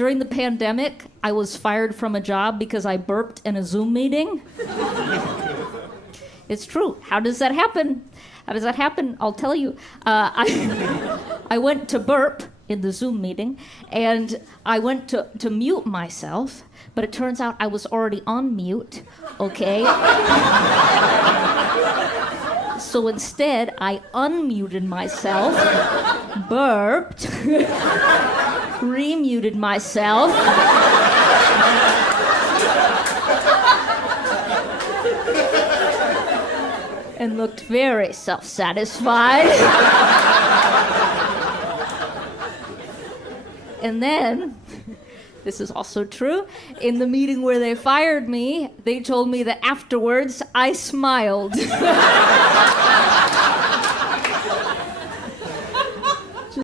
During the pandemic, I was fired from a job because I burped in a Zoom meeting. It's true. How does that happen? I'll tell you. I went to burp in the Zoom meeting, and I went to mute myself, but it turns out I was already on mute, okay? So instead, I unmuted myself, burped, remuted myself, and looked very self-satisfied. And then, this is also true, in the meeting where they fired me, they told me that afterwards I smiled.